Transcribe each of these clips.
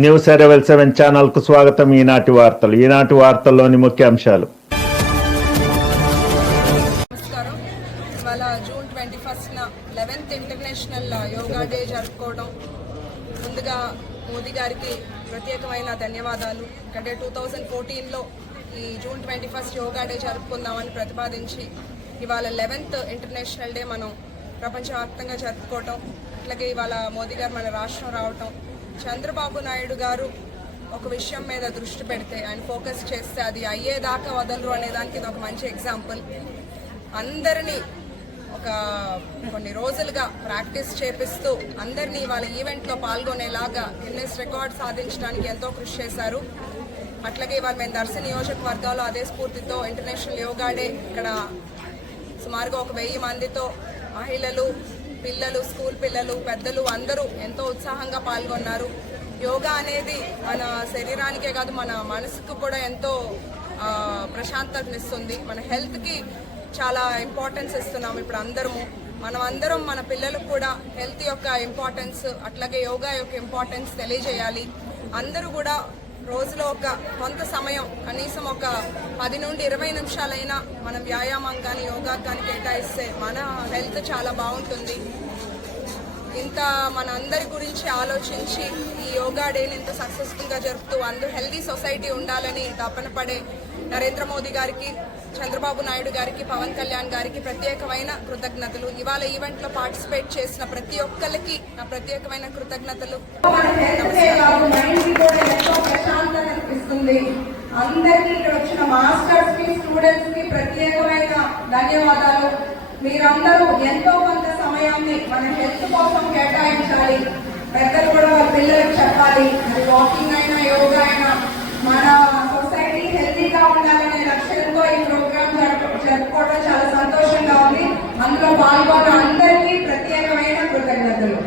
News ఎరవెల్ seven ఛానల్కు స్వాగతం ఈనాటి వార్తలు. ఈనాటి వార్తల్లోని ముఖ్యాంశాలు నమస్కారం. ఇవాళ జూన్ ట్వంటీ ఫస్ట్న లెవెన్త్ ఇంటర్నేషనల్ యోగా డే జరుపుకోవడం. ముందుగా మోదీ గారికి ప్రత్యేకమైన ధన్యవాదాలు. అంటే టూ థౌజండ్ ఫోర్టీన్లో ఈ June twenty first yoga day జరుపుకుందామని ప్రతిపాదించి ఇవాళ లెవెన్త్ ఇంటర్నేషనల్ డే మనం ప్రపంచవ్యాప్తంగా జరుపుకోవటం. అట్లాగే ఇవాళ మోదీ గారు మన రాష్ట్రం రావటం. చంద్రబాబు నాయుడు గారు ఒక విషయం మీద దృష్టి పెడితే ఆయన ఫోకస్ చేస్తే అది అయ్యేదాకా వదలరు అనేదానికి ఇది ఒక మంచి ఎగ్జాంపుల్ అందరినీ ఒక కొన్ని రోజులుగా ప్రాక్టీస్ చేపిస్తూ అందరినీ వాళ్ళ ఈవెంట్లో పాల్గొనేలాగా గిన్నెస్ రికార్డ్ సాధించడానికి ఎంతో కృషి చేశారు. అట్లాగే ఇవాళ మేము దర్శ నియోజకవర్గాల్లో అదే స్ఫూర్తితో ఇంటర్నేషనల్ యోగా డే ఇక్కడ సుమారుగా ఒక వెయ్యి మందితో మహిళలు పిల్లలు స్కూల్ పిల్లలు పెద్దలు అందరూ ఎంతో ఉత్సాహంగా పాల్గొన్నారు. యోగా అనేది మన శరీరానికే కాదు మన మనసుకు కూడా ఎంతో ప్రశాంతతనిస్తుంది మన హెల్త్కి చాలా ఇంపార్టెన్స్ ఇస్తున్నాం ఇప్పుడు అందరము. మనం అందరం మన పిల్లలకు కూడా హెల్త్ యొక్క ఇంపార్టెన్స్ అట్లాగే యోగా యొక్క ఇంపార్టెన్స్ తెలియజేయాలి. అందరూ కూడా రోజులో ఒక కొంత సమయం కనీసం ఒక పది నుండి ఇరవై నిమిషాలైనా మనం వ్యాయామం కానీ యోగా కానీ కేటాయిస్తే మన హెల్త్ చాలా బాగుంటుంది. ఇంత మన అందరి గురించి ఆలోచించి ఈ యోగా డేని ఇంత సక్సెస్ఫుల్గా జరుపుతూ అందరూ హెల్దీ సొసైటీ ఉండాలని తపన పడే నరేంద్ర మోదీ గారికి చంద్రబాబు నాయుడు గారికి పవన్ కళ్యాణ్ గారికి ప్రత్యేకమైన కృతజ్ఞతలు. ఇవాళ ఈవెంట్లో పార్టిసిపేట్ చేసిన ప్రతి ఒక్కరికి నా ప్రత్యేకమైన కృతజ్ఞతలు. అందరికీ ఇక్కడ వచ్చిన మాస్టర్స్కి స్టూడెంట్స్కి ప్రత్యేకమైన ధన్యవాదాలు. మీరందరూ ఎంతో కొంత సమయాన్ని మన హెల్త్ కోసం కేటాయించాలి. పెద్దలు కూడా పిల్లలకు చెప్పాలి అది వాకింగ్ అయినా యోగా అయినా మన సొసైటీ హెల్తీగా ఉండాలనే లక్ష్యంతో ఈ ప్రోగ్రామ్ జరుపు జరుపుకోవడం చాలా సంతోషంగా ఉంది. అందులో పాల్గొన్న అందరికీ ప్రత్యేకమైన కృతజ్ఞతలు.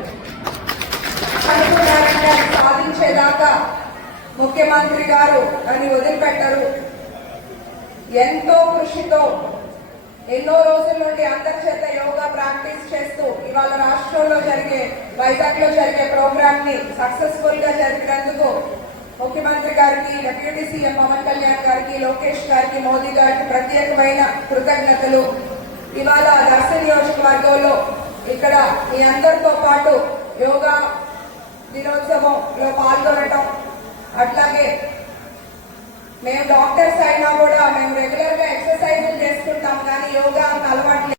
సాధించేదాకా ముఖ్యమంత్రి గారు అని వదిలిపెట్టరు. ఎంతో కృషితో ఎన్నో రోజుల నుండి అందరి చేత యోగా ప్రాక్టీస్ చేస్తూ ఇవాళ రాష్ట్రంలో జరిగే వైజాగ్లో జరిగే ప్రోగ్రామ్ని సక్సెస్ఫుల్గా జరిపినందుకు ముఖ్యమంత్రి గారికి డిప్యూటీ సీఎం పవన్ కళ్యాణ్ గారికి లోకేష్ గారికి మోదీ గారికి ప్రత్యేకమైన కృతజ్ఞతలు. ఇవాళ దర్శ నియోజకవర్గంలో ఇక్కడ మీ అందరితో పాటు యోగా దినోత్సవంలో పాల్గొనటం అట్లాగే మేము డాక్టర్స్ అయినా కూడా మేము రెగ్యులర్గా ఎక్సర్సైజ్లు చేసుకుంటాం కానీ యోగా అంత అలవాటు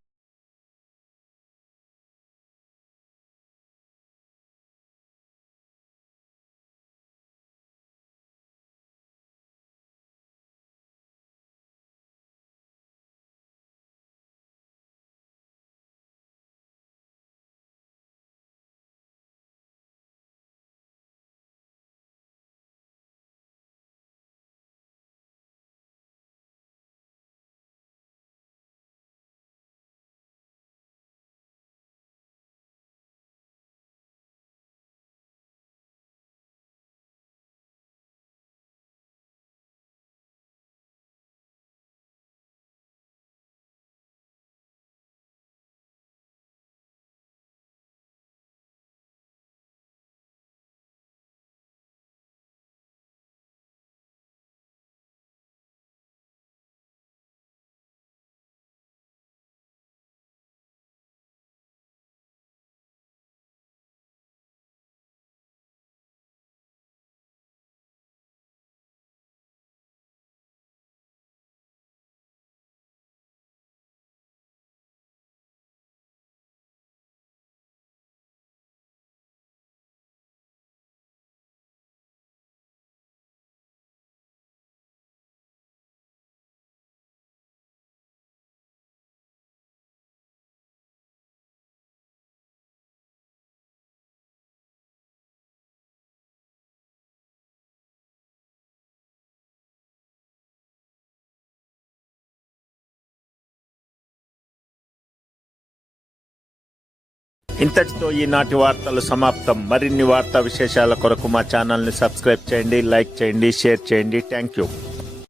ఇంతటితో ఈనాటి వార్తలు సమాప్తం. మరిన్ని వార్తా విశేషాల కొరకు మా ఛానల్ని సబ్స్క్రైబ్ చేయండి లైక్ చేయండి షేర్ చేయండి. Thank you.